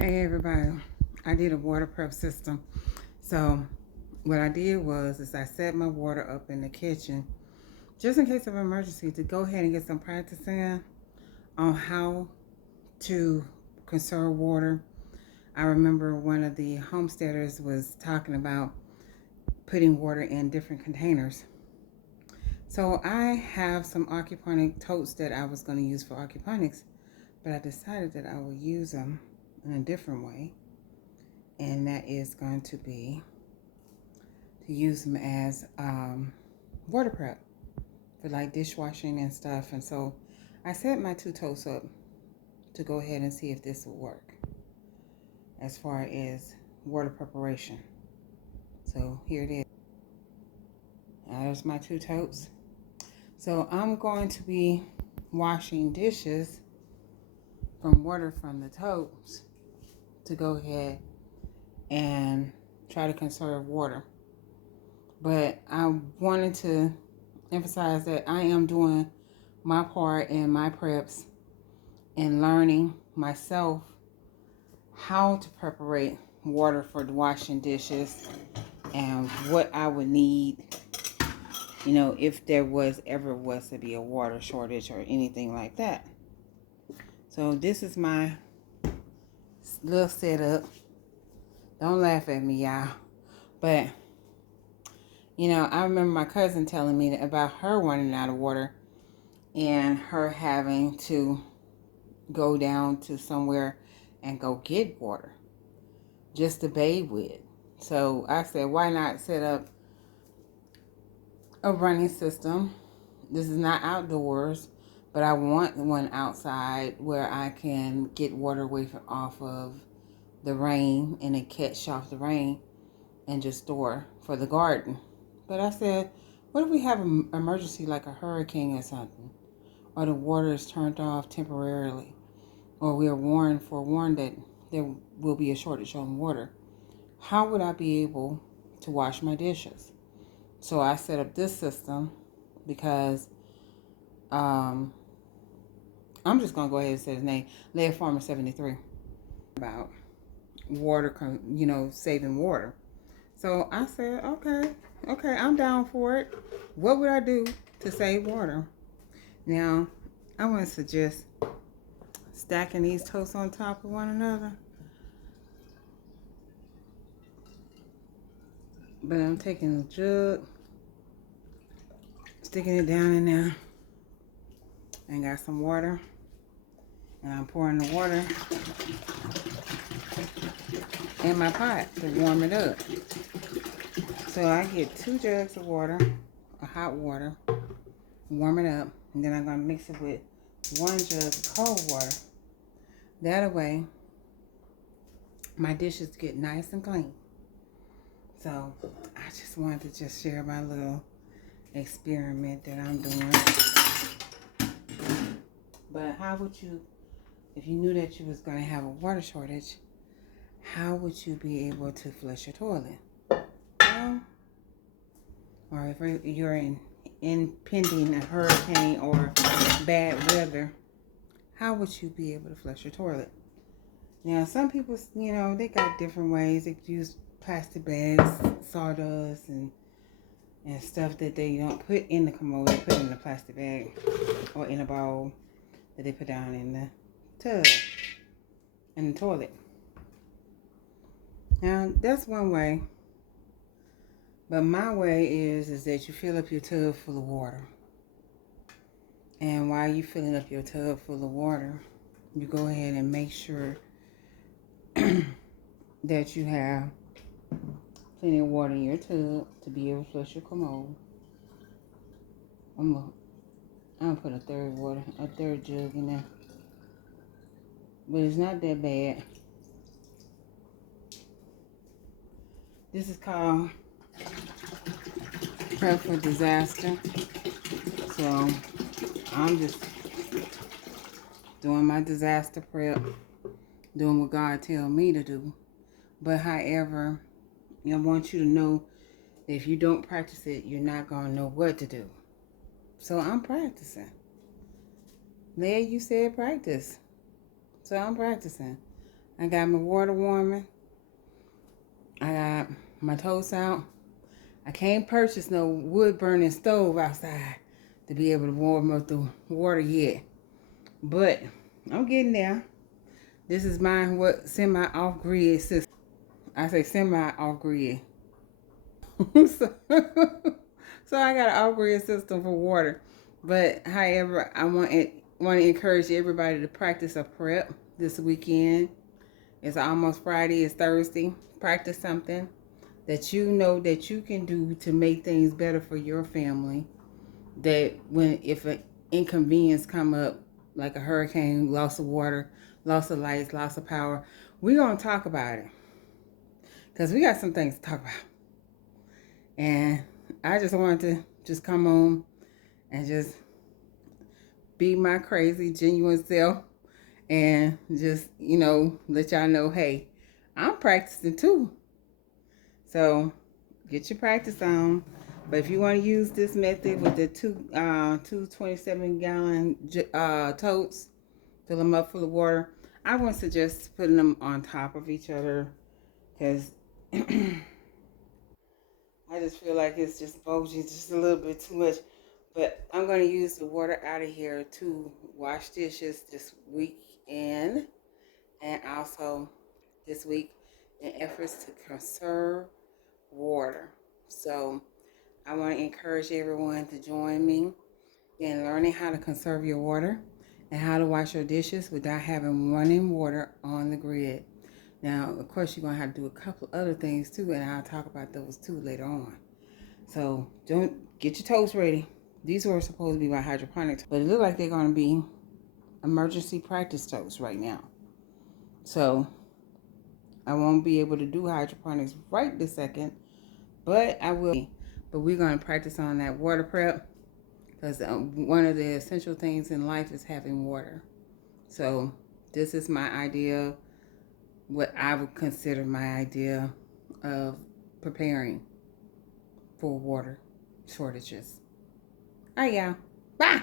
Hey everybody, I did a water prep system. So what I did was I set my water up in the kitchen just in case of emergency to go ahead and get some practice in on how to conserve water. I remember one of the homesteaders was talking about putting water in different containers. So I have some aquaponic totes that I was going to use for aquaponics, but I decided that I will use them in a different way. And that is going to be to use them as water prep for like dishwashing and stuff. And so I set my two totes up to go ahead and see if this will work as far as water preparation. So here it is. There's my two totes. So I'm going to be washing dishes from water from the totes to go ahead and try to conserve water. But I wanted to emphasize that I am doing my part in my preps and learning myself how to prepare water for the washing dishes and what I would need, if there ever was to be a water shortage or anything like that. So this is my little setup. Don't laugh at me, y'all. But I remember my cousin telling me about her running out of water and her having to go down to somewhere and go get water just to bathe with. So I said, why not set up a running system? This is not outdoors, but I want one outside where I can get water away off of the rain and then catch off the rain and just store for the garden. But I said, what if we have an emergency like a hurricane or something? Or the water is turned off temporarily? Or we are forewarned that there will be a shortage on water. How would I be able to wash my dishes? So I set up this system because I'm just going to go ahead and say his name, Lead Farmer 73, about water, saving water. So I said, okay, I'm down for it. What would I do to save water? Now, I want to suggest stacking these toasts on top of one another. But I'm taking a jug, sticking it down in there, and got some water. And I'm pouring the water in my pot to warm it up. So I get 2 jugs of water, hot water, warm it up, and then I'm going to mix it with 1 jug of cold water. That way, my dishes get nice and clean. So I just wanted to just share my little experiment that I'm doing. But how would you, if you knew that you was going to have a water shortage, how would you be able to flush your toilet? Or if you're in impending a hurricane or bad weather, how would you be able to flush your toilet? Now, some people, they got different ways. They use plastic bags, sawdust, and stuff that they don't put in the commode. They put in a plastic bag or in a bowl that they put down in the tub, in the toilet. Now, that's one way. But my way is that you fill up your tub full of water. And while you're filling up your tub full of water, you go ahead and make sure that you have plenty of water in your tub to be able to flush your commode. I'm gonna put a third jug in there. But it's not that bad. This is called Prep for Disaster. So I'm just doing my disaster prep, doing what God tells me to do. But however, I want you to know that if you don't practice it, you're not going to know what to do. So I'm practicing. Leah, you said practice. So I'm practicing. I got my water warming. I got my totes out. I can't purchase no wood burning stove outside to be able to warm up the water yet. But I'm getting there. This is my semi off grid system. I say semi off grid. so, so I got an off grid system for water. But however, I want to encourage everybody to practice a prep this weekend. It's almost Friday. It's Thursday. Practice something that you know that you can do to make things better for your family. That if an inconvenience come up, like a hurricane, loss of water, loss of lights, loss of power, we're going to talk about it. Because we got some things to talk about. And I just wanted to just come on and just be my crazy, genuine self. And just, let y'all know, hey, I'm practicing too. So get your practice on. But if you want to use this method with the two 27-gallon totes, fill them up full of water, I would suggest putting them on top of each other, because I just feel like it's just bulging just a little bit too much. But I'm going to use the water out of here to wash dishes this weekend, and also this week in efforts to conserve water. So I want to encourage everyone to join me in learning how to conserve your water and how to wash your dishes without having running water on the grid. Now, of course, you're going to have to do a couple other things too, and I'll talk about those too later on. So don't get your totes ready. These were supposed to be my hydroponics, but it looks like they're going to be emergency practice totes right now. So I won't be able to do hydroponics right this second, but I will. But we're going to practice on that water prep, because one of the essential things in life is having water. So this is my idea, what I would consider my idea of preparing for water shortages. All right, y'all. Bye.